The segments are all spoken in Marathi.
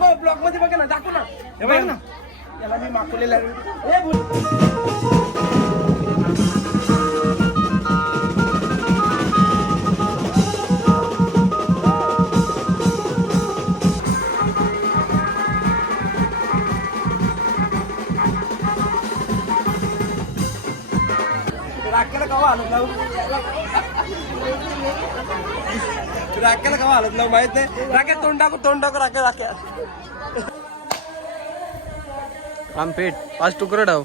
बघ ब्लॉग मध्ये बघा ना, दाखव ना, हे बघ ना, याला मी मागवलेला राखेला कवा हालत लावू, राखेला कवा हालत लावू माहित नाही. राखे तोंड टाकू राखे राख्या आमपेट 5 तुकडं डाव.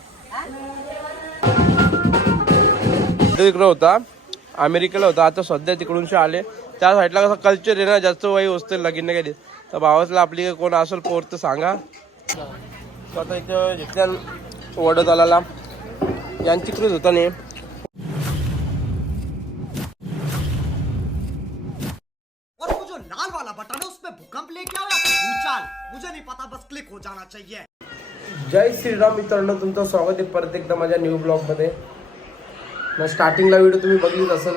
तिकडे होता, अमेरिकेला होता, आता सध्या तिकडूनशे आले. त्या साईडला कसं कल्चर आहे ना, जास्त वय असते लगीन नाही काही. तर भावासला आपली कोण असेल पोर तर सांगा. आता इथं जिथल्या वडोदराला यांच्याकडेच होता नाही. लाल वाला बटन है उसमें भूकंप लेके आओ या फिर भूचाल, मुझे नहीं पता, बस क्लिक हो जाना चाहिए. जय श्रीराम मित्रांनो, तुमचं स्वागत आहे परत एकदा माझ्या न्यू ब्लॉगमध्ये. स्टार्टिंगला व्हिडिओ तुम्ही बघलीच असेल.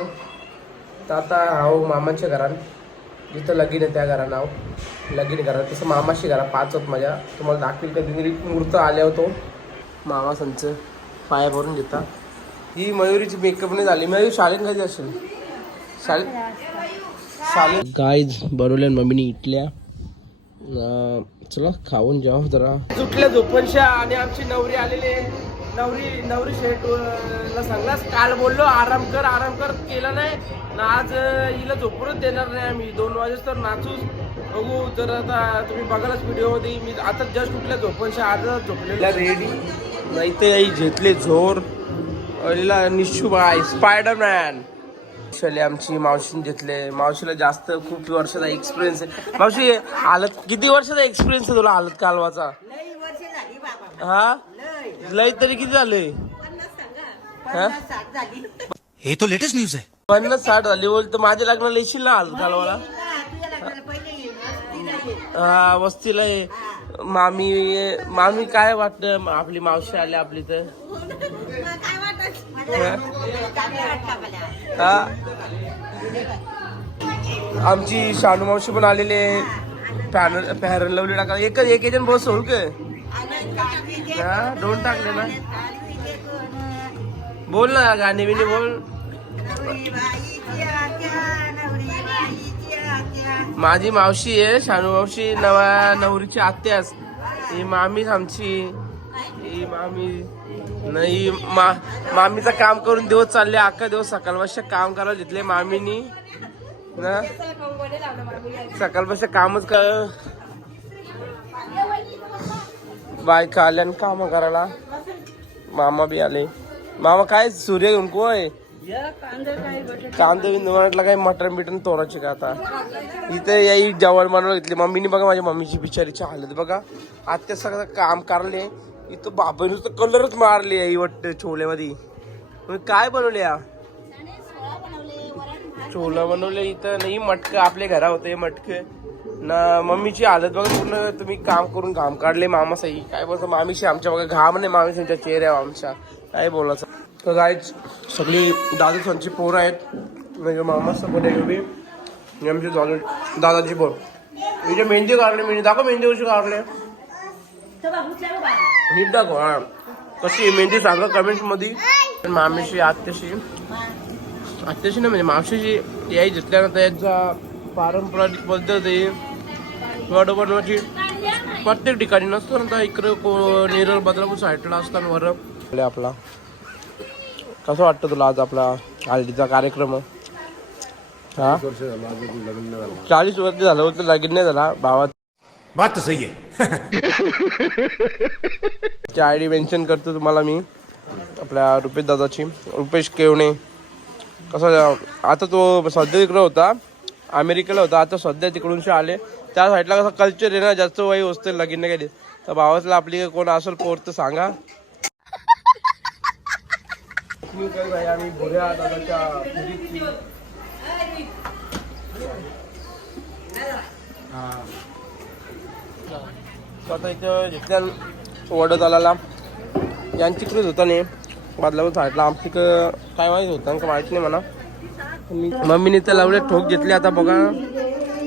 तर आता हाव मामाच्या घरात, जिथं लगीन आहे त्या घरानं नाव लगीन घरात. तसं मामाशी घरा 5 होत माझ्या. तुम्हाला दाखवेल कधी मुहूर्त आल्या होतो. मामा संच पाया भरून घेता. ही मयुरीची मेकअप नाही झाली. मयुरी शाळेत कधी असेल, शाळेत गाईज बनवल्या मम्मीने इटल्या. चला खाऊन जाऊ जरा. सुटल्या झोपणशा आणि आमची नवरी आलेली आहे. नवरी शेटला सांगलास, काल बोललो आराम कर केला नाही ना. आज हिला झोपूनच देणार नाही आम्ही. 2 वाजेस तर नाचूच बघू. तर आता तुम्ही बघालच व्हिडिओमध्ये. मी आता जस्ट उठल्या झोपणशा, आजच झोपलेल्या रेडी नाही. ते आई घेतले झोर निशू बाय स्पायडरमॅन. शले आमची मावशीने घेतले. मावशीला जास्त खूप वर्षाचा एक्सपिरियन्स आहे. मावशी हालत किती वर्षाचा एक्सपिरियन्स आहे तुला हालत कालवाचा? हा लय तरी किती झाले? हे तो लेटेस्ट न्यूज आहे. 50-60 झाली बोलतो. माझ्या लग्नाला येशील ना हालत कालवाला? हा वस्तीला आहे. मामी काय वाटतं आपली मावशी आली आपली तर? हा आमची शानू मावशी पण आलेली आहे. फॅरन लवली टाका एक जण बस होल का? हा 2 टाकले ना. बोल ना गाणी बिनी बोल. माझी मावशी आहे शानू मावशी, नवा नवरीची आत्यास. ही मामीच आमची. ही मामी नाही मामीचं काम करून दिवस चालले. अख्खा दिवस सकाळपासून काम करायला घेतले मामीनी ना. सकाळपासून कामच कर. बायका आल्या काम करायला. मामा बी आले. मामा काय सूर्य घेऊन कोय कांदे बिंदू म्हटलं काय मटण बिटन तोडायचे का आता. इथे याई जेवण बनवायला घेतली मम्मीने. बघा माझ्या मम्मीची बिचारीची हालत बघा. आत्या सगळं काम करले. इथं बाबा नुसतं कलरच मारले आई वाटतं छोल्यामध्ये. काय बनवले या छोला बनवले. इथं नाही मटकं आपल्या घरा होते मटके ना. मम्मीची हालत बघा पूर्ण. तुम्ही काम करून घाम काढले मामा साई. काय बोलतो मामीशी आमच्या बघा घाम नाही मामीच्या चेहऱ्यावर आमच्या. काय बोलायचं. तर गायच सगळी दादू संची पोरं आहेत. म्हणजे मामा सोबत आहे आमची दादाची पोर. म्हणजे मेहंदी काढले. मेहंदी दाखव मेहंदी कशी काढले नीट दाखव. हा कशी मेहंदी सांगा कमेंट मध्ये. मामीशी आत्याशी नाही म्हणजे मावशीची याही घेतल्यानंतर यांचा पारंपरिक पद्धत आहे वड बनवायची. प्रत्येक ठिकाणी नसतो ना. इकडं नेरळ बदलापूर साईडला असताना वर आपला. कसं वाटतं तुला आज आपला हळदीचा कार्यक्रम? हा 40 वर्ष झालं होतं लगीन नाही झाला भावात. बात तर सही आहे. आयडी मेन्शन करतो तुम्हाला मी आपल्या रुपेश दादाची. रुपेश केवणे. कसं आता तो सध्या तिकडे होता अमेरिकेला होता. आता सध्या तिकडूनशे आले. त्या साईडला कसं कल्चर आहे ना, जास्त वय असते लगीन नाही काही. तर भावासला आपली कोण असेल पोर तर सांगा. आम्ही भोऱ्या दादाच्या आता इथं जिथल्या वडोदराला यांच्याकडेच होता नाही बदलापूर साईडला. आमची काय माहिती होतं का माहित नाही म्हणा. मम्मीने तर लावले ठोक घेतले. आता बघा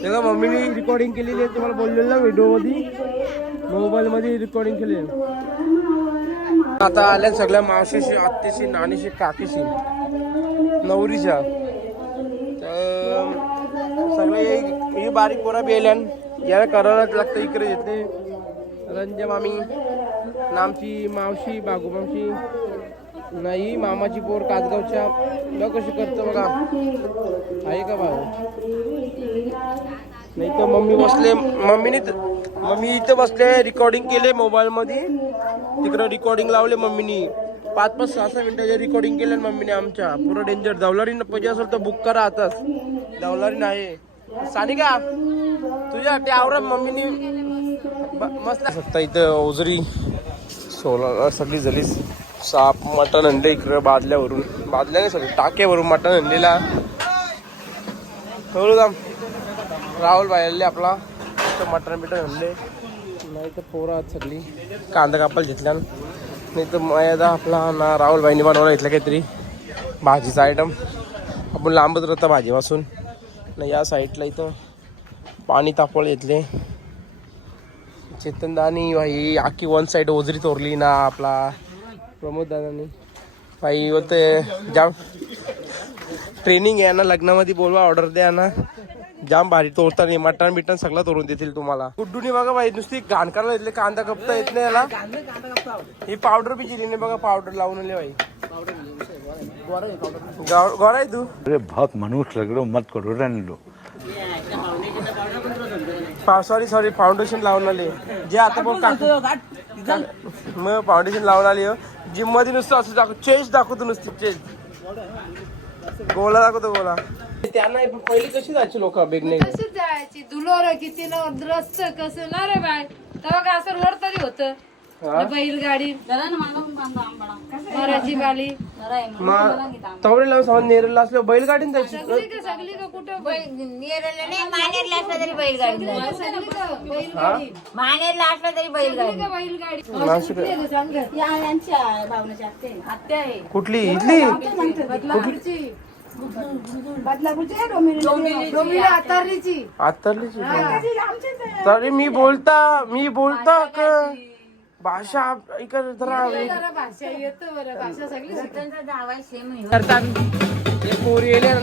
तेव्हा मम्मीने रेकॉर्डिंग केलेली आहे, तुम्हाला बोललेलं ना व्हिडिओ मध्ये, मोबाईल मध्ये रेकॉर्डिंग केली आहे. आता आल्या सगळ्या मावशीशी, आत्याशी, नानीशी, काकीशी, नवरीच्या. सगळे ही बारीक पोरा बी आल्या, याला करावंच लागतं. इकडे येते रंजा मामी, नामची मावशी, बागू मावशी, नाही मामाची पोर कासगावच्या. बघ कशी करतो बघा, आहे का भाऊ? नाही तर मम्मी बसले, मम्मी इथं बसले, रेकॉर्डिंग केले मोबाईल मध्ये. तिकडं रेकॉर्डिंग लावले मम्मीनी, 5-5, 6-6 मिनिटाचे रेकॉर्डिंग केले मम्मीने आमच्या. पुरं डेंजर. दौलारी पाहिजे असेल तर बुक करा आताच, दौलारी नाही. सानिका तुझ्या ते आवरा मम्मीनी मस्त सत्ता. इथं ओझरी 16 सगळी झाली. साप मटण आणले इकडं बादल्यावरून, बादल्या नाही सगळी टाक्यावरून मटण आणलेला. राहुल बाहेरले आपला मटण बिटण आणले. नाही तर पोरं सगळी कांदा कापायला घेतल्या. नाही तर मैदा आपला ना राहुल भाईने बनवला घेतला काहीतरी भाजीचा आयटम. आपण लांबच राहता भाजीपासून. ना या साईडला इथं पाणी तापवलं घेतले. चेतनदानी भाई आखी वन साईड ओझरी तोरली ना आपला प्रमोद दादानी. भाई होते जाम ट्रेनिंग आहे ना, लग्नामध्ये बोलवा, ऑर्डर द्या ना. जाम भारी तोरता नाही, मटण बिटन सगळं तोरून देतील तुम्हाला. गुड्डूनी बघा भाई नुसती घाण करायला येतले, कांदा कपता येत नाही याला. ही पावडर बी दिली नाही बघा, पावडर लावून आले भाई. गोरा आहे तू? अरे बहुत मनुष्य लग रहे हो, मत करो, रहने दो. सॉरी फाउंडेशन लावून आले जे आता बघ. मग फाउंडेशन लावून आली. जिम मध्ये नुसतं असं दाखव, चेस्ट दाखवतो नुसती, चेस्ट गोला दाखवतो, गोला. त्यांना पहिली कशी जायची लोक बेगणे, कशी जायची दुलोर किती न द्रस्त कसं ना रे बाय. तेव्हा काय असं रोड तरी होतं, बैलगाडी मराठी बाली तवरेला समज नेरला असल्या बैलगाडीने जायची. सगळी का कुठं मानेरला असलं तरी बैलगाडी, मानेरला असलं तरी बैलगाडी. आत्या आहे कुठली इथली? आतरलीची. तरी मी बोलता का भाषा इकडे भाषा येतं बरं, भाषा सगळी पोरी येल्या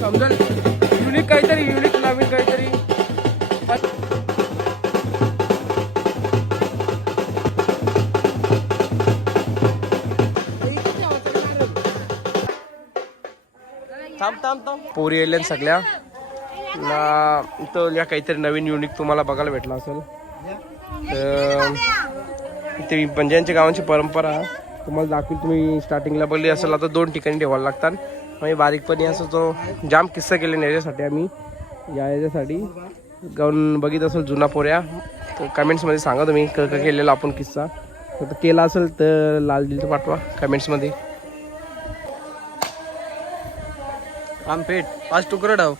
समजेल. युनिक काहीतरी, युनिक नवीन काहीतरी. पोरी येल्या सगळ्या ना. इथं या काहीतरी नवीन युनिक तुम्हाला बघायला भेटला असेल. इथे पंजांच्या गावांची परंपरा तुम्हाला दाखवली. तुम्ही स्टार्टिंगला बघली असेल. आता 2 ठिकाणी ठेवायला लागतात. म्हणजे बारीकपणी असं तो जाम किस्सा केले याच्यासाठी आम्ही, याच्यासाठी गाऊन बघित असेल जुना पोऱ्या तर कमेंट्समध्ये सांगा तुम्ही केलेला आपण किस्सा. तर केला असेल तर लाल दिल तर पाठवा कमेंट्समध्ये. आमपेट 5 तुकडे डाव.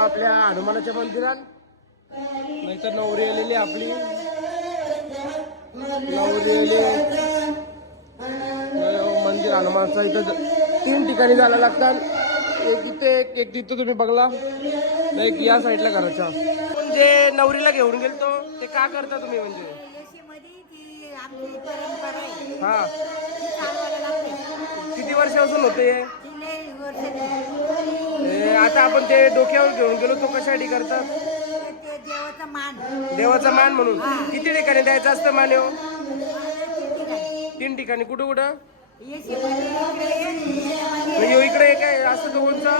आपल्या हनुमानाच्या मंदिरात नाहीतर नवरी आलेली आपली, नवरी आली मंदिर हनुमानचं. इथं 3 ठिकाणी जायला लागतात. एक इथे, एक तिथं तुम्ही बघला, एक या साईडला घराच्या. जे नवरीला घेऊन गेलतो ते का करता तुम्ही म्हणजे? हा किती वर्षापासून होते हे? आता आपण ते डोक्यावर घेऊन गेलो तो कशासाठी करतात? देवाचा मान म्हणून. किती ठिकाणी द्यायचं असतं मान? 3 ठिकाणी. कुठं कुठं? इकडे काय असं तो कोणचा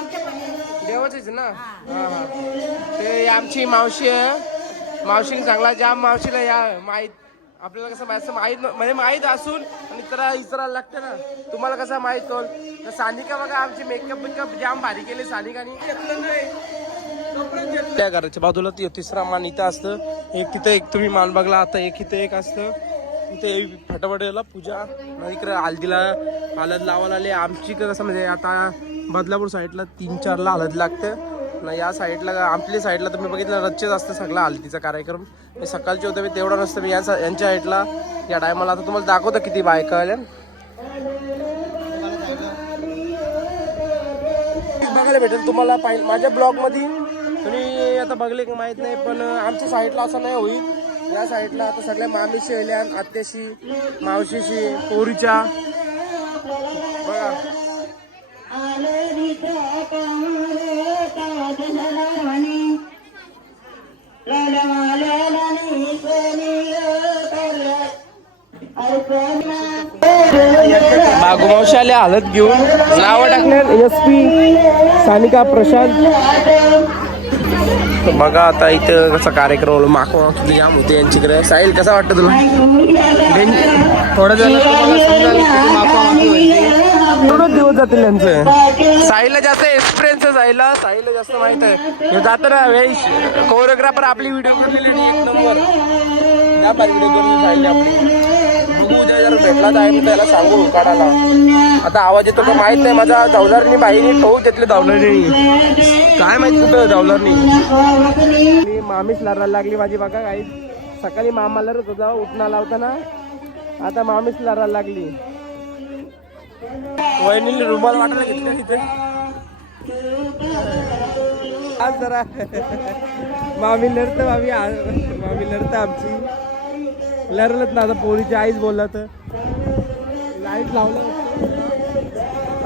देवाचीच ना. हा हा. ते आमची मावशी आहे, मावशीने सांगला जाम मावशीला या माहीत. आपल्याला कसं माहित म्हणजे माहीत असून आणि इतराला लागतं ना. तुम्हाला कसं माहीत होल? तर सानिका बघा आमची मेकअप जाम भारी केले सानिकानी. त्या घराच्या बाजूला 3रा मान इथं असतं. एक तिथं, एक तुम्ही मान बघला आता, एक इथं एक असतं. इथे फटाफटेला पूजा इकडे हळदीला हळद लावायला आले. आमची कसं म्हणजे आता बदलापूर साईडला 3-4ला हळद लागतं ना. या साईडला आपल्या साईडला तुम्ही बघितलं रच्चेच असतं सगळा हळदीचा कार्यक्रम. मी सकाळचे होते मी तेवढा नसतं. मी यांच्या साईडला या टायमाला आता तुम्हाला दाखवतं किती बायका आल्या बघायला भेटेल तुम्हाला. माझ्या ब्लॉगमध्ये तुम्ही आता बघले की माहीत नाही, पण आमच्या साईडला असं नाही होईल. या साईडला आता सगळ्या मामीशी आल्या, आत्याशी, मावशीशी, पोरीच्या बघा. मागोमावशी आल्या हळद घेऊन. नावं टाकणार SP, सानिका, प्रशांत. बघा आता इथं कसा कार्यक्रम मागोमावशी जाम होते यांच्याकडे. साहिल कसा वाटतं तुला? थोड्या दिवसात तुम्हाला समजाल किती मागोमागी होईल. थोडं दिवस जातील त्यांचं. साहिलला जास्त एक्सपिरियन्स आहे. साहिलला जास्त माहित आहे. जाताना वेळेस कोरिओग्राफर आपली व्हिडिओ बनलेली 1 नंबर. त्या व्हिडिओ करून साहिलने आपली बघू उद्या जर भेटला तर मी त्याला सांगू काढायला. आता आवाज येतो का माहित नाही. माझा धावलारनी बाईनी ठेवू त्यातले धावलारनी काय माहित कुठं धावलारनी. मी मामीच लढायला लागली माझी बघा काही. सकाळी मामा लढत होता उठणा लावताना, आता मामीच लढायला लागली. वहिनीने रुमाल वाटायला घेतलं तिथे. आज जरा मामी लढतं मामी लढतं आमची. लढलत ना आता पोरीची आईच बोलला तर लाईट लावलं.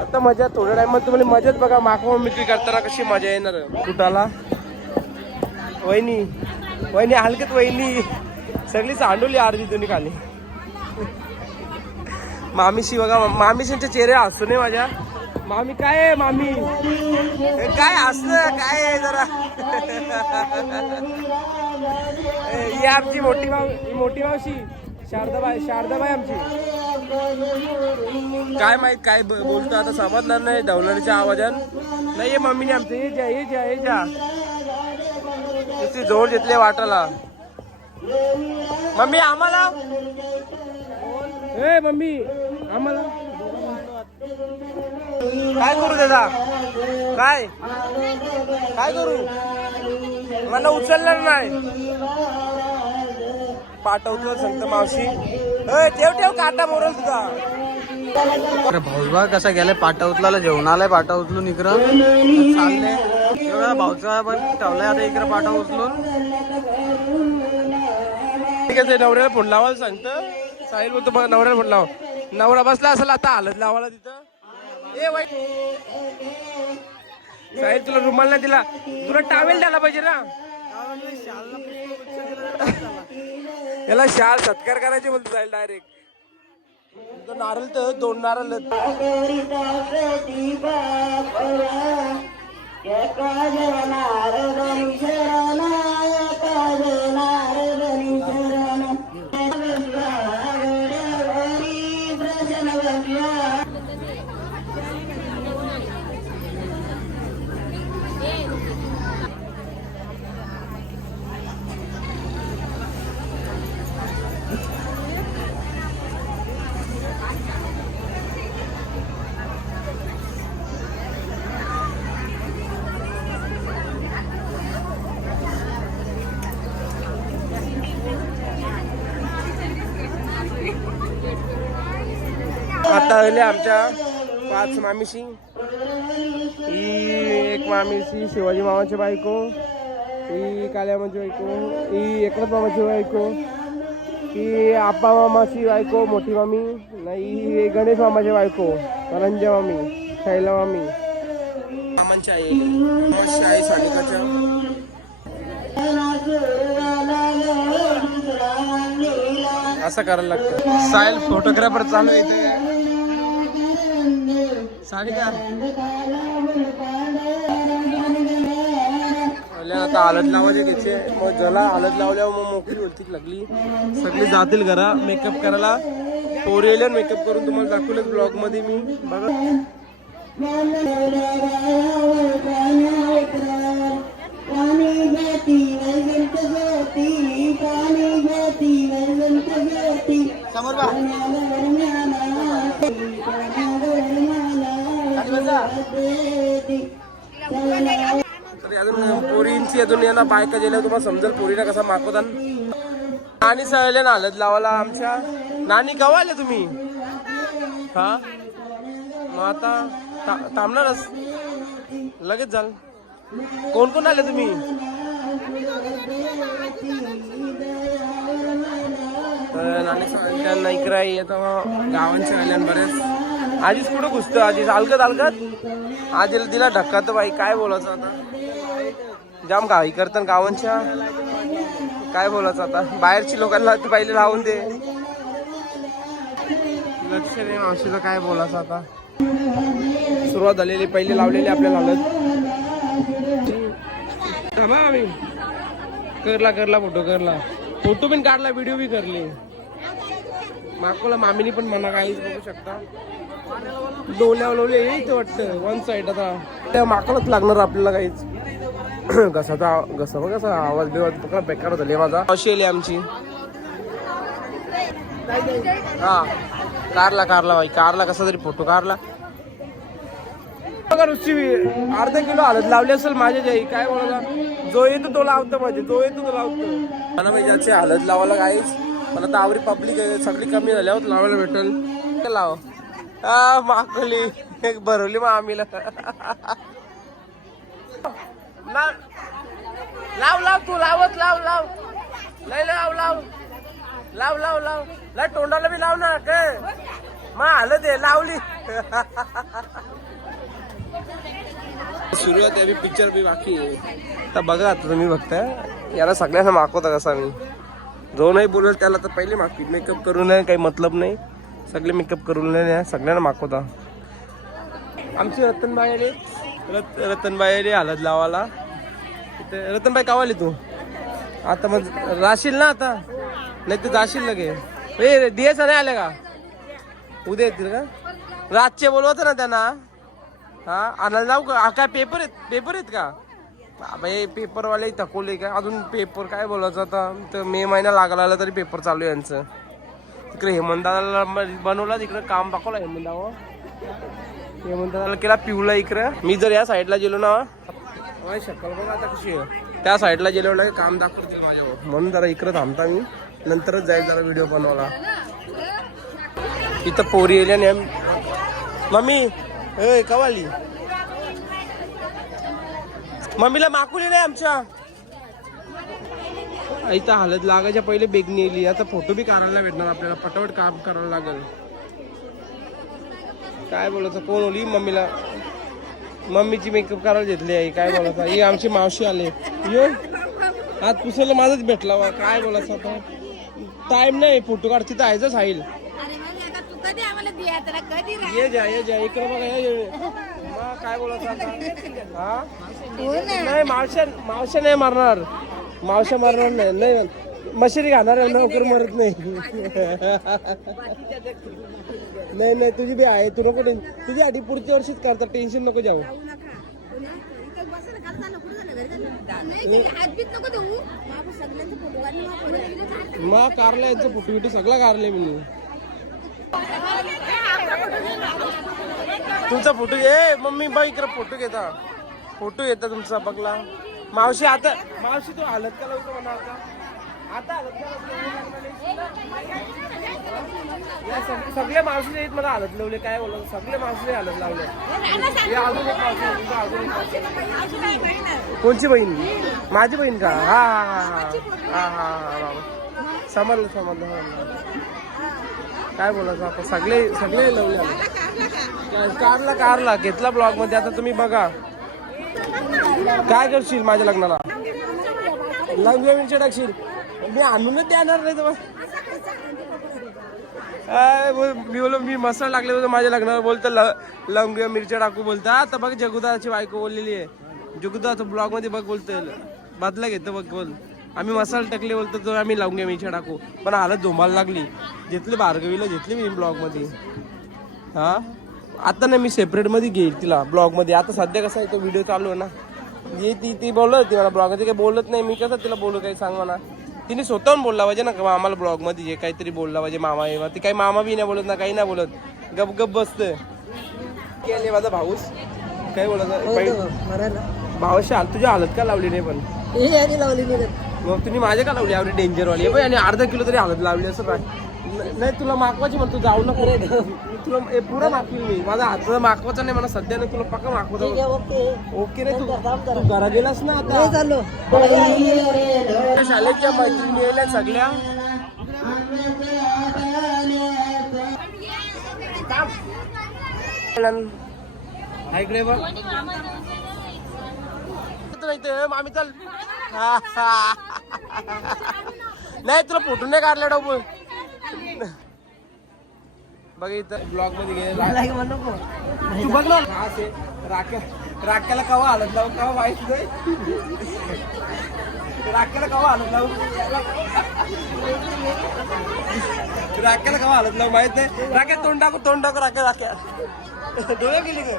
आता मजा थोड्या टाइमात तुम्हाला मजाच बघा. मागवा मित्री करताना कशी मजा येणार कुठाला. वहिनी हलकत वहिनी सगळी सांडवली अर्धी तुम्ही खाली. मामीशी बघा, मामीशींच्या चेहरे हसू नये माझ्या. मामी काय आहे मामी काय हसलं काय आहे जरा. ही आमची मोठी मावशी शारदाबाई आमची. काय माहित काय बोलतो आता समजणार नाही डवलरच्या आवाजान. नाही ये मम्मीने आमचं ये जा जोर घेतले वाटाला. मम्मी आम्हाला मम्मी आम्हाला काय करू दादा काय करू. मला उचलणार नाही. पाठवतो सांगतो मावशी. ठेव काटा मोरल तुझा. अरे भाऊबा कसा गेलाय पाटा उचलायला. जेवण आलाय पाटा उचलून इकडं चाललंय. भाऊचा पण ठेवलाय आता इकडं पाटा उचलून. ठीक आहे नवऱ्याला फोन लावायला सांगतं. साहिल बोलतो बघा नवऱ्याला फोन लाव. नवरा बसला असेल आता हलत लावायला तिथं. ए वाईट साहिल तुला रुमाल नाही दिला. तुला टावेल द्यायला पाहिजे ना. याला शाल सत्कार करायचे बोलतो साहिल डायरेक्ट. नारळ तर 2 नारळ. आता आले आमच्या 5 मामीशी. ही एक मामीशी शिवाजी मामाची बायको, ही काल्या मामाची बायको, ही एकनाथ मामाची बायको, ही आप्पा मामाची बायको मोठी मामी. नाही ही गणेश मामाची बायको करंजा मामी, शैला मामी. मामांची आई सानिकाच्या. असं करायला लागतं. साहिल फोटोग्राफर चालू आहे. सानिका आता हळद लावायचे तिथे. मग ज्याला हळद लावल्यावर मग मोकळी होती लागली. सगळी जातील घरा मेकअप करायला. पोरी येईल मेकअप करून तुम्हाला दाखवलं ब्लॉग मध्ये मी बघा. तरी अजून पोरींची अजून यांना बायका गेल्या तुम्हाला समजेल पोरीला कसा मागवतात. नानी सगळे ना हलत लावायला आमच्या. नानी केव्हा आले तुम्ही? हा मग आता थांबणारच लगेच जाल. कोण कोण आले तुम्ही? नानी त्यांना इकडे येतं गावांच्या आल्यान बरेच. आधीच कुठं घुसतं आधीच अलगत अलगत आधीला दिला धक्का तर बाई काय बोलायचं आता. जाम घाई करतात गावांच्या. काय बोलायचं आता बाहेरची लोकांना ते पहिले लावून दे. लक्ष नाही मावशीचं काय बोलायचं आता. सुरुवात झालेली पहिले लावलेली आपल्याला हालत. आम्ही करला फोटो पण काढला व्हिडिओ बी करले. माकोला मामीनी पण म्हणा काहीच बघू शकता. डोल्यावर लावले येत वाटतं वन साईड. आता त्या माकोलाच लागणार आपल्याला काहीच. घसा आवाज बिवाज बेकार झाले माझा. अशी आली आमची. हा कारला भाई कारला कसा तरी फोटो काढला. अर्धा किलो हळद लावली असेल माझ्या जाई. काय बोला जो येतो तो लावतो म्हणजे जो येतो तो लावतो मला म्हणजे ज्याचे हळद लावायला काहीच. पण आता आवरी पब्लिक सगळी कमी झाल्यावर लावायला भेटल. लाव हा माकली एक भरवली मग आम्हीला. लाव तू लावत लाव लय लाव लय तोंडाला बी लाव ना काय मग आलं ते लावली. सुरुवात आहे पिक्चर बी बाकी आहे. बघा आता तुम्ही बघताय याला सगळ्यांना मागवता कसा मी. जो नाही बोलेल त्याला तर पहिले मागवी. मेकअप करू नये काही मतलब नाही. सगळे मेकअप करून नाही सगळ्यांना मागवता. आमची रतनबाई हळद लावाला. रतनबाई कावाली तू आता मग राशील ना आता नाही तर जाशील लगे. दियेच नाही आले का उद्या येतील का? रातचे बोलवत ना त्यांना. हा आणायला जाऊ का? काय पेपर आहेत का? बाबा पेपरवाले थकवले काय अजून पेपर काय बोलायचं आता. तर मे महिना लागला तरी पेपर चालू आहे यांचं. तिकडे हेमंतदादाला बनवला तिकडे काम दाखवलं. हेमंतदादाला केला पिवला इकडे. मी जर या साईडला गेलो ना शक्कल बघा आता कशी आहे. त्या साईडला गेलो ना काम दाखवतील माझ्यावर. म्हणून जरा इकडे थांबता मी. नंतरच जाईल जरा व्हिडिओ बनवला. इथं पोरी येल्या मम्मी कवाली मम्मीला माकुली नाही आमच्या. इथं हळद लागायच्या पहिले बेगणी येली. आता फोटो बी काढायला भेटणार आपल्याला. पटापट काम करायला लागेल. काय बोलायचं कोण ओली मम्मीला. मम्मीची मेकअप करायला घेतली आहे. काय बोलायचं ही आमची मावशी आले. यो आज पुसायला माझाच भेटला वा. काय बोलायचं आता टाइम नाही. फोटो काढ तिथं आहेच साहिल. ये जा इकडे बघा. काय बोलायचं आता. हा नाही मावशा नाही मारणार. मावशा मारणार नाही. मशिरी घालणार नोकर मरत नाही. नाही तुझी बी आहे. तू नको तुझी आधी पुढच्या वर्षीच करता. टेन्शन नको जाऊ. मग कारला यांचं फोटो बिटो सगळं कारले मी. तुमचा फोटो घे मम्मी. बघ इकडे फोटो घेता. फोटो येता तुमचा बघला. मावशी आता मावशी तू हलत का लवकर म्हणा आता सगळे मावशी आहेत मला हलत लावले. काय बोलत सगळे मावशी हलत लावले. कोणची बहीण? माझी बहीण का? हा समजलं. काय बोलायचं आता सगळे लावले. कारला घेतला ब्लॉग मध्ये. आता तुम्ही बघा काय करशील माझ्या लग्नाला. लंगव्या मिरच्या टाकशील. मी आणूनच देणार नाही तर मी बोलो मी मसाला लागले होते माझ्या लग्नाला. बोलतो लंगव्या मिरच्या टाकू बोलता. आता बघ जगुदाची बायको बोललेली आहे. जगुदाचं ब्लॉग मध्ये बघ बोलतोय बदला घेतो बघ बोल. आम्ही मसाला टाकले बोलतो तर आम्ही लवंग्या मिरच्या टाकू. पण हालत धोमाला लागली. घेतली भार्गवीला घेतली मी ब्लॉग मध्ये. हा आता नाही मी सेपरेट मध्ये घेईल तिला ब्लॉग मध्ये. आता सध्या कसा आहे तो व्हिडिओ चालू आहे ना. ती बोलत होती मला ब्लॉग मध्ये. काही बोलत नाही मी. कसं तिला बोलू काही सांग म्हणा. तिने स्वतःहून बोलला पाहिजे ना आम्हाला ब्लॉग मध्ये जे काहीतरी बोलला पाहिजे मामा येवा ती काही मामा बी नाही बोलत ना काही नाही बोलत गप गप बसत केले माझा भाऊस काय बोलत भावाशी तुझी हालत का लावली नाही पण मग तुम्ही माझ्या का लावली एवढी डेंजरवाली आहे आणि अर्धा किलो तरी हालत लावली असं काय नाही तुला मागवायची म्हणतो जाऊ नको तुला पुरा मागवील मी माझा हात मागवायचा नाही मला सध्या नाही तुला पक्का मागवतो ओके रे तू घरा गेलास ना आता शाळेच्या मैत्रिणी येल्या सगळ्या इकडे बघ मामी चल नाही तुला फोटो नाही काढला डबल बघ इथं ब्लॉग मध्ये गेला तू बघ ना राख्याला कवा हालत लावू कवा माहित नाही राख्याला कवा हालत लावू राख्याला कवा हालत लावू माहित नाही राख्या तोंड टाकू राख्या डोळे गेली का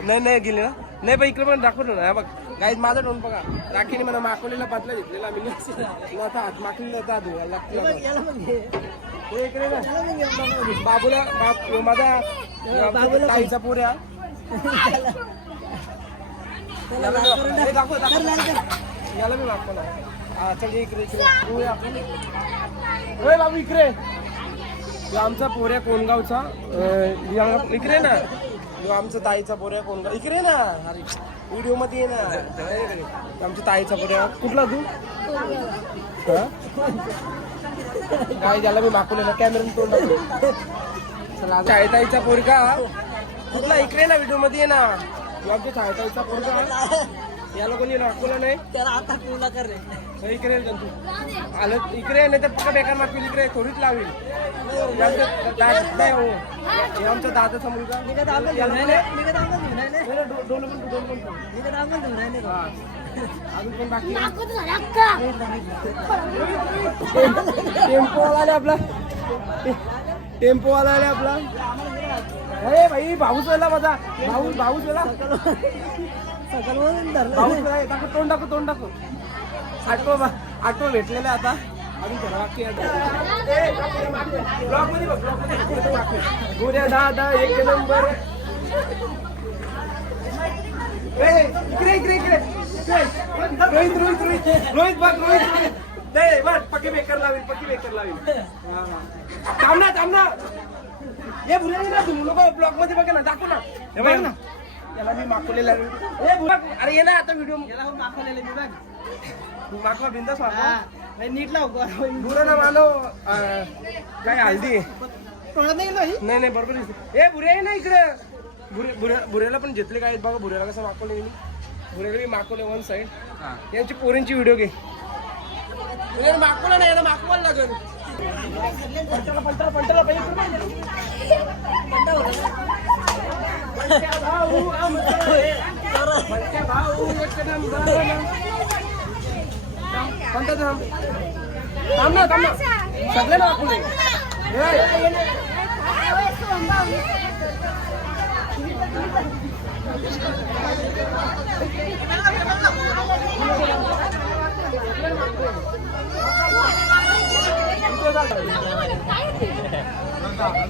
नाही गेली ना नाही पण इकडे पण दाखवतो ना बघ गाईज माझा तोंड बघा राखीने मला माकोलीला पातला घेतलेला मी आता हात माकलीला धुवायला इकडे ना बाबूला माझा ताईचा पोऱ्या दाखव याला मी मागतो चल इकडे बाबू इकडे आमचा पोऱ्या कोणगावचा इकडे ना आमचा ताईचा पोऱ्या कोणगाव इकडे ना अरे व्हिडिओ मध्ये ना आमच्या ताईचा पोऱ्या कुठला तू काय झालं मी मागवलेला कॅमेरा तोंड ताईचा पोरगा कुठला इकडे ना व्हिडिओ मध्ये ना आमच्या ताईचा पोरगा याला कोणी दाखवला नाही त्याला आता पूर्ण कर रे इकडे तू आलं इकडे नाही तर पक्का बेकार मागतील इकडे थोडीच लावील नाही हो आमचा दादाचा मुलगा अजून पण बाकी टेम्पोवाला आपला टेम्पोवाला आले आपला अरे भाई भाऊच वेला माझा भाऊच वेला तोंड टाकू आठवो भेटलेले आता अजून बाकी गोऱ्या दादा एक नंबर इकडे रोहित बघ पक्की बेकर लावील थांबना हे भुले ना तुम्ही लोक ब्लॉग मध्ये बघा ना दाखव ना हे बघ ना याला मी मागवलेला अरे ये ना आता व्हिडिओ मागवा बिंदास मागवा नीट लाव बुरा ना मानो काय हल्दी नाही बरोबर ए बुरे आहे ना इकडे बुऱ्याला पण घेतले काय बघा बुऱ्याला कसं मागवलं मी बुऱ्याला मी मागवले वन साईड यांची पोरींची व्हिडिओ घे मागवला नाही याला मागवायला लागेल पंटाला थांब ना सगळे ना आपण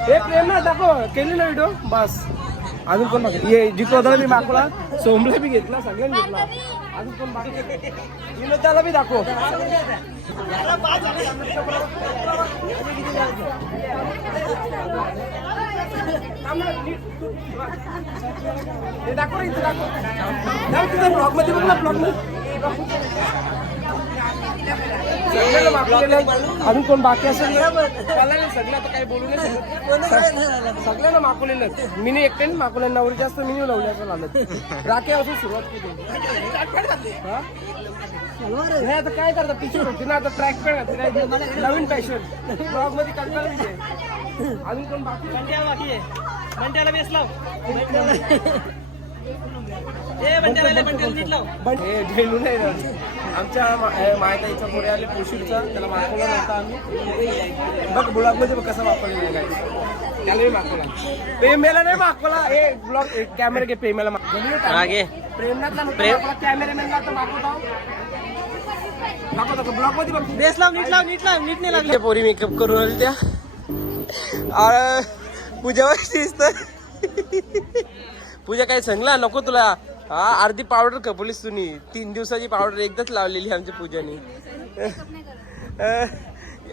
हे प्रेम ना दाखव केली ना व्हिडिओ बस अजून कोण बाकी ये जितोदाला मी मागवला सोमला बी घेतला सगळ्यांनी घेतला अजून कोण बाकी विनोदाला बी दाखव हे दाखव इथे दाखव ब्लॉग मध्ये बघ ना ब्लॉग मध्ये अजून कोण बाकी असेल सगळं आता काही बोलू नाही सगळ्यांना मागवलेलं मी नाही एकट्याने मागवले नवरी जास्त मी लावले असं झालं राखे असून सुरुवात केली नाही आता काय करतात टीचर होती ना आता ट्रॅक पॅड घातली नवीन फॅशन ब्लॉग मध्ये कंटाळा अजून कोण बाकी आहे मंट्याला बेस लाव झेलू नाही आमच्या मायताईचा पुढे आले पोशीरचा त्याला मागवला नव्हता आम्ही बघ ब्लॉग मध्ये कसं वापरलेलं काय त्याला मी मागवला प्रेमेला नाही मागवला हे ब्लॉग कॅमेरा घे प्रेमेला मागे प्रेमनाथला कॅमेरामॅनला आता मागवतो ब्लॉग मध्ये बघ. बेस लाव नीट नाही लागले. ते पोरी मेकअप करून आले त्या. पूजा दिसत. पूजा काही सांगला नको तुला. हा अर्धी पावडर कपलीस तुम्ही. 3 दिवसाची पावडर एकदाच लावलेली आमच्या पूजाने.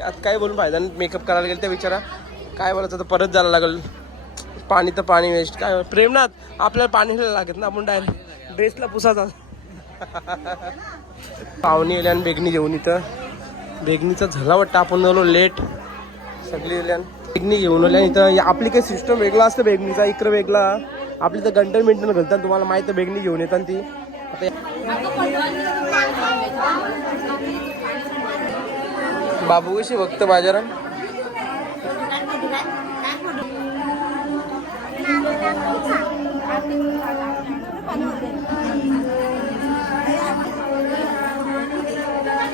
आता काय बोलून फायदा नाही. मेकअप करायला गेलं त्या विचारा काय बोलायचं तर परत जायला लागल. पाणी तर पाणी वेस्ट. काय प्रेमनाथ आपल्याला पाणी लागत ना. आपण डायरेक्ट ड्रेसला पुसाचा. पाहुणे येल्या आणि बेगणी जेवण इथं. बेगणीचा झाला वाटतं. आपण झालो लेट. सगळी येल्या बेगणी घेऊन आल्या इथं. आपली काही सिस्टम वेगळा असतं बेगणीचा. इकडं वेगळा. आपली तर घंटन मिनिटं घालतात. तुम्हाला माहिती आहे बेगणी घेऊन येतात ती. आता बाबू कशी बघतं बाजारात.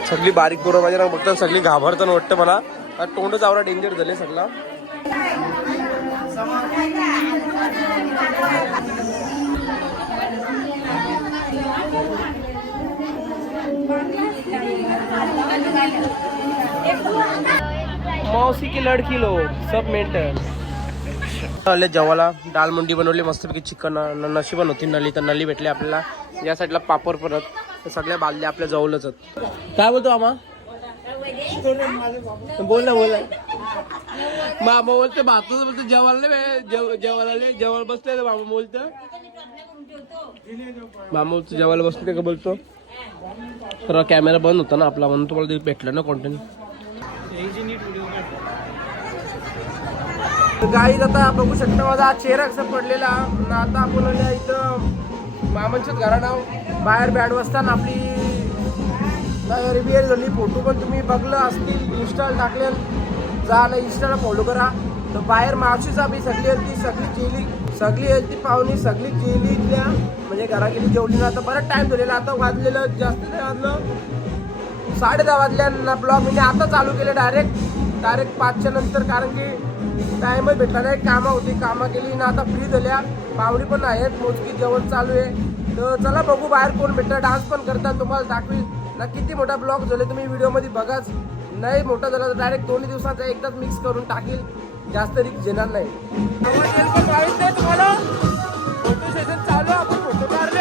सगळी बारीक पोरं बाजारात बघतात. सगळी घाबरताना वाटतं मला. तोंडच आवरा डेंजर झाले सगळा. मौसी की लड़की लोग सब मेंटल. जेवायला डाळ मुंडी बनवली मस्तपैकी. चिकन नशी पण होती. नली तर नली भेटली आपल्याला. या साईडला पापड परत. सगळ्या बादल्या आपल्या जवळच. काय बोलतो मामा. बोल ना मामा बोलते. भातच बोलतो. जेवायला नाही जेवायला बसले मामा बोलत. मामा बोलतो जेवायला बसले का बोलतो. तर कॅमेरा बंद होता ना आपला म्हणून तुम्हाला भेटलं ना कॉन्टेंट. गाईज आता बघू शकता माझा चेहरा कसा पडलेला. आता आपण इथं मामांच्याच घरानं बाहेर बँड वाजताना आपली रिव्हिअर झाली. फोटो पण तुम्ही बघलं असतील. इंस्टाला टाकले. जा ना इंस्टाला फॉलो करा. तर बाहेर मावशीच आपली सगळी हलती. सगळी हलती पाहुणी सगळी जेली इथल्या. म्हणजे घरा गेली जेवली ना. आता बराच टाइम झालेला. आता वाजलेलं जास्त नाही वाजलं. 10:30 वाजल्या. ब्लॉग म्हणजे आता चालू केलं डायरेक्ट 5च्या नंतर. कारण की टाइमच भेटला नाही. कामं होती. कामं केली ना. आता फ्री झाल्या. पाहुणी पण आहेत. मोजकी जेवण चालू आहे. तर चला बघू बाहेर कोण भेटतं. डान्स पण करतात. तुम्हाला दाखवी ना. किती मोठा ब्लॉग झाले तुम्ही व्हिडिओमध्ये बघाच. नाही मोठा झाला तर डायरेक्ट 2 दिवसाचा एकदाच मिक्स करून टाकील. जास्त रिक्स घेणार नाही. तुम्हाला फोटो सेशन चालू. आपण फोटो काढले.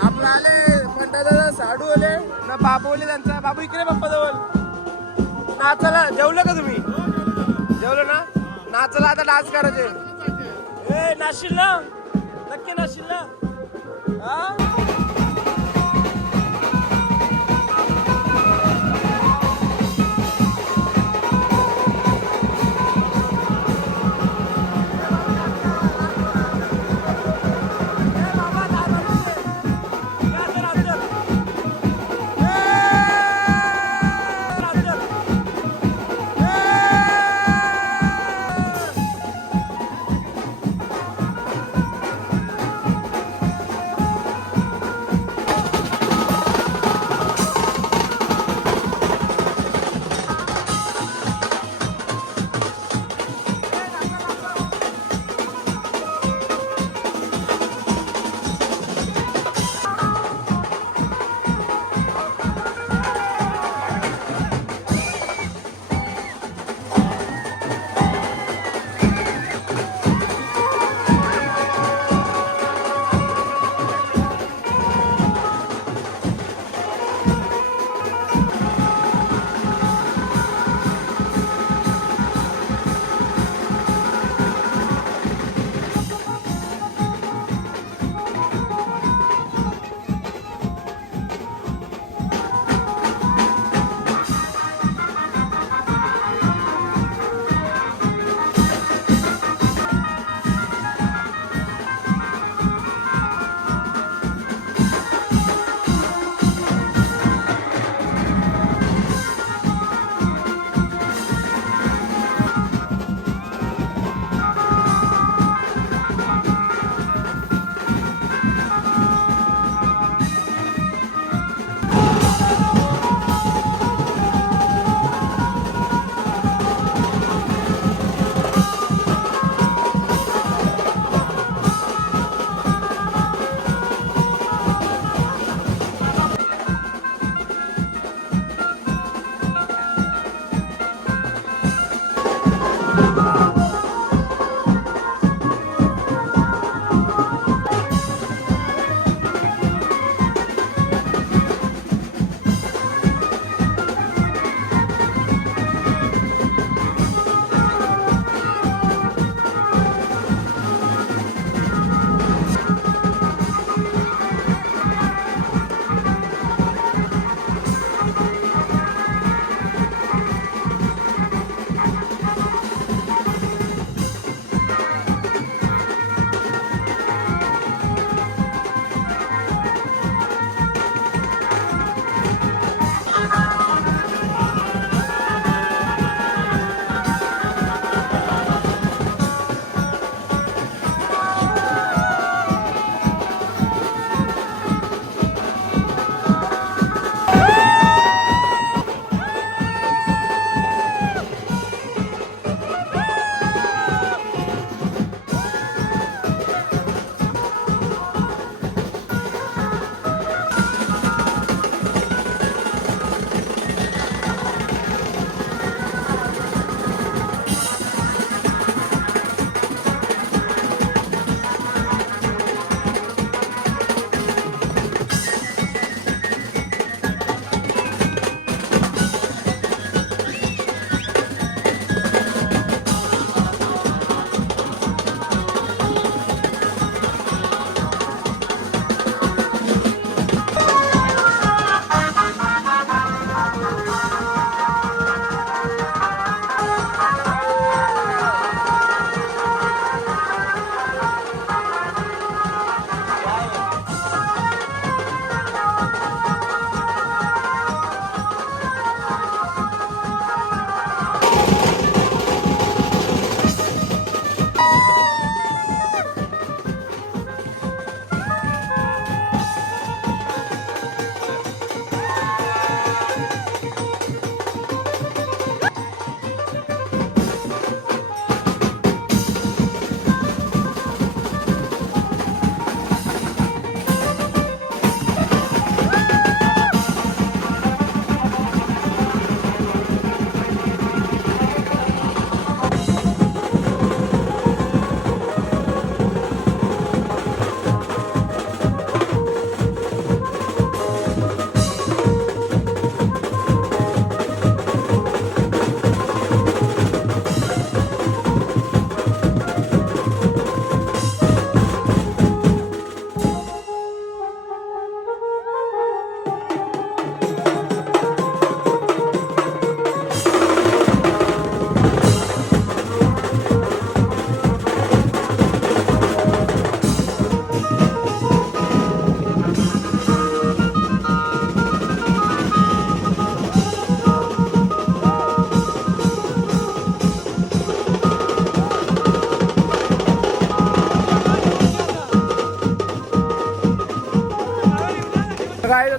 आपला आले मंडळाचा साडू आले ना. बाबू आले त्यांचा. बाबू इकडे बाप्पा जवळ. नाचायला जेवलं का तुम्ही. जेवलं ना. नाचायला आता डान्स करायचे. ए नाचशील ना. नक्की नाचशील ना. हा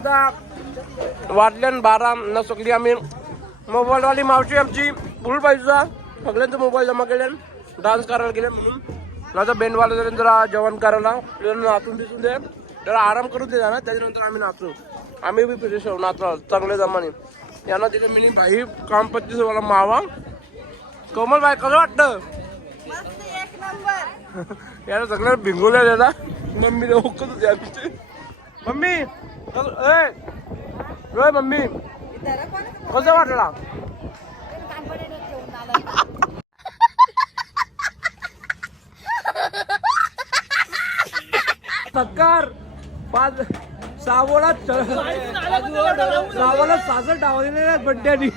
आता वाटल्यान 12 न सगळी आम्ही मोबाईलवाली मावशी आमची फुल पाहिजे सगळ्यांचा मोबाईल जमा केले डान्स करायला गेले म्हणून माझा बेंडवाला जरी जरा जेवण करायला नाचून दिसून दे जरा आराम करू दे ना त्याच्यानंतर आम्ही नाचू आम्ही बी फ्रेश होऊ नाचणार चांगले जमाने यांना तिथे मिनी भाई काम 25 वाला मावा कमल भाई कसं वाटतं याला सगळ्या भिंगोल्या द्यायला मम्मी ओकत होती आमची मम्मी रोय मम्मी कसं वाटला सत्कार 6 66 डावलेल्या बड्ड्यानी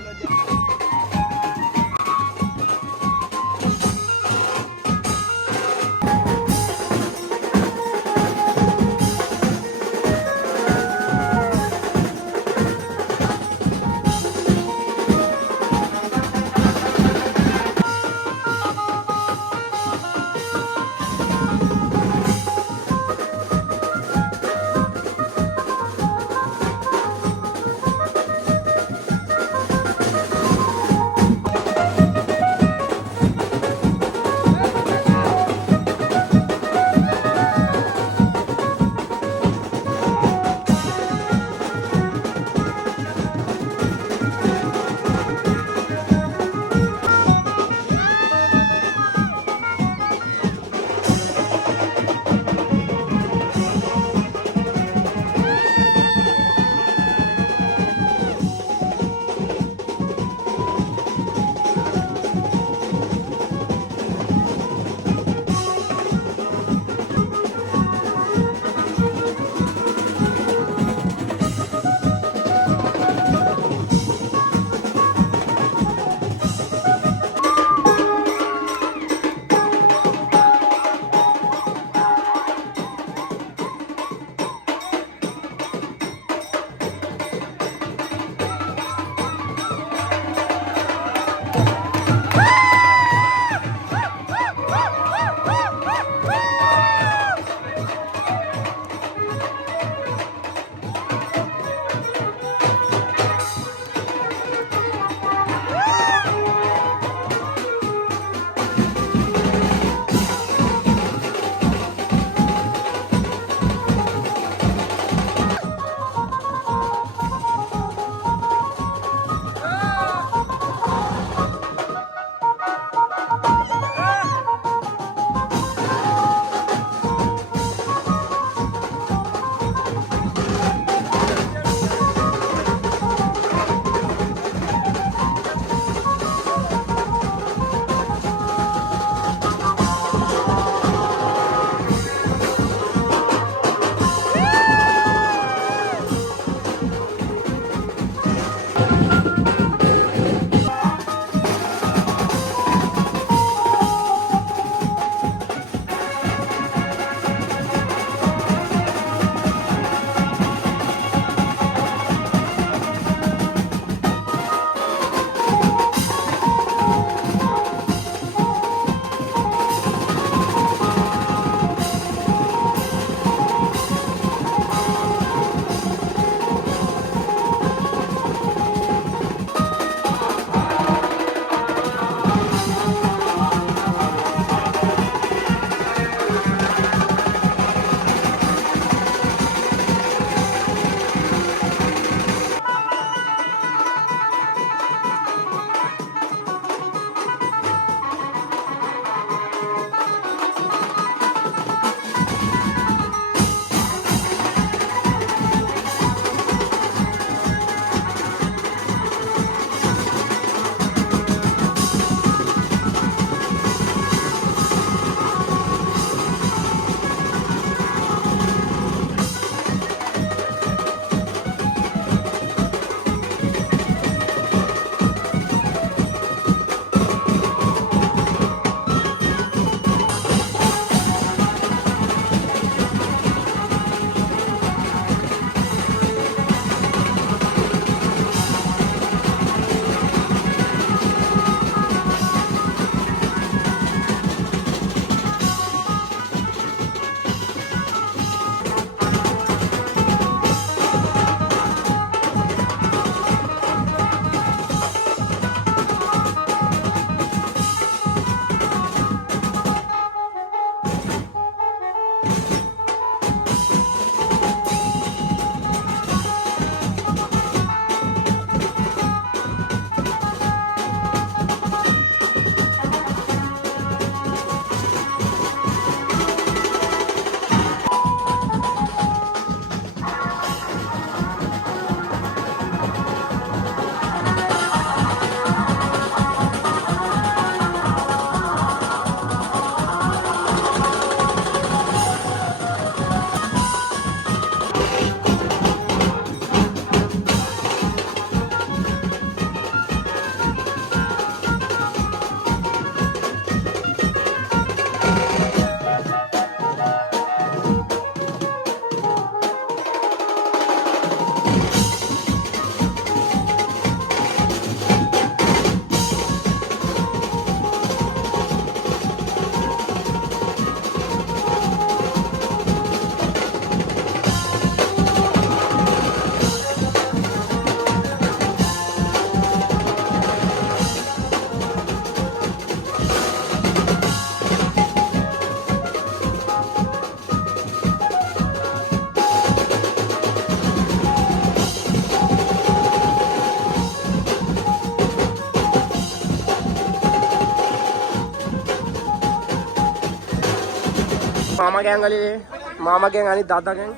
मामा गँग आलेले, मामा गँग आणि दादा गँग,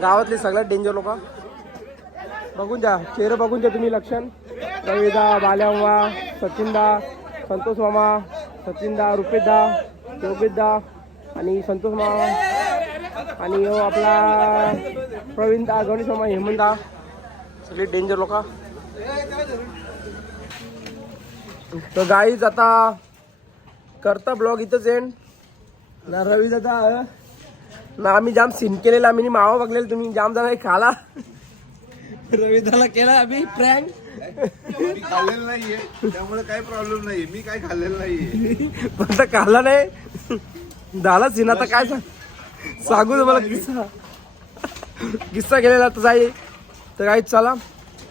गावातले सगळ्यात डेंजर लोक. बघून द्या चेहरे, बघून द्या तुम्ही लक्षण. रविदा, बाल्यामा, सचिनदा, संतोष मामा, सचिनदा, रुपेशदा, योगेशदा आणि संतोष मामा आणि आपला प्रवीणदा, गणेश मामा, हेमंतदा, सगळे डेंजर लोक. तर गाईज आता करता ब्लॉग इथंच एंड ना. रवी दादा ना आम्ही जाम सीन केलेला, आम्ही मावा बघलेला, तुम्ही जाम जण खाला. रवी दादा केला आम्ही प्रँक. मी खाल्लेलं नाहीये त्यामुळे काही प्रॉब्लेम नाही. मी काय खाल्लेलं नाहीये. पण खाल्ला नाही झाला सीन. आता काय सांगू तुम्हाला किस्सा केलेला तर जाईल. तर काही चला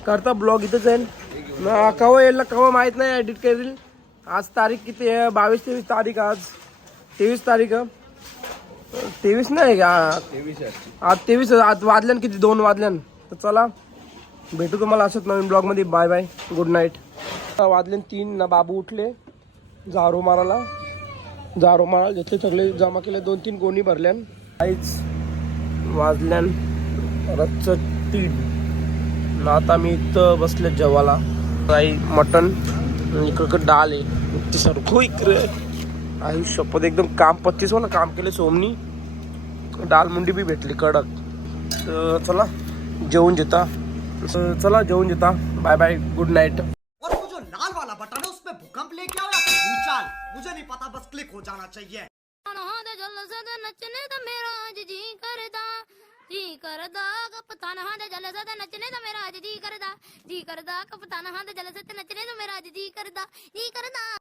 करता ब्लॉग इथंच आहे ना. कवा येईल ना कवा माहीत नाही, एडिट करेल. आज तारीख किती आहे? 22-23 तारीख. आज 23 तारीख. 23 नाही का? आज 23. आज वाजल्यान किती? 2 वाजल्यान. तर चला भेटू तुम्हाला असंच नवीन ब्लॉगमध्ये. Bye bye, good night. वाजल्यान 3 ना. बाबू उठले झाडू मारायला. झाडू मारायला घेतले, सगळे जमा केले. 2-3 गोणी भरल्यान. काहीच वाजल्यान रातचं 3. आता मी इथं बसले जेवायला. काही मटन, इकडं डाळ आहे. ती सारखं इकडे आई शपथ एकदम काम 35 ना काम केले सोमनी. डाळ मुंडी बी भेटली कडक. तर चला जेवून जेता. चला जेवून जेता. Bye bye, good night. और वो जो लाल वाला बटन है उसमें भूकंप लेके आओ या फिर भूचाल, मुझे नहीं पता, बस क्लिक हो जाना चाहिए. नचने तो मेरा आज जी करदा कप्तान हाँ दे जल सद नचने तो मेरा आज जी करदा कप्तान हाँ दे जल सद नचने तो मेरा आज जी करदा